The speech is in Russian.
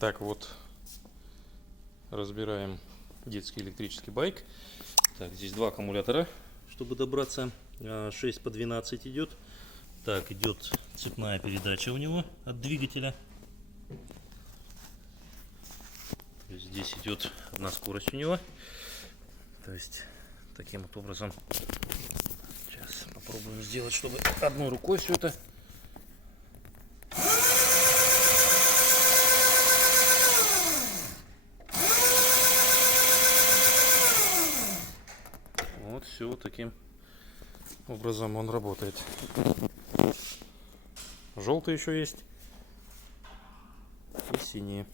Так вот, разбираем детский электрический байк. Так, здесь два аккумулятора, чтобы добраться. 6 по 12 идет. Так, идет цепная передача у него от двигателя. То есть здесь идет одна скорость у него. То есть таким вот образом. Сейчас попробуем сделать, чтобы одной рукой все это. Вот все вот таким образом он работает. Желтый еще есть и синие.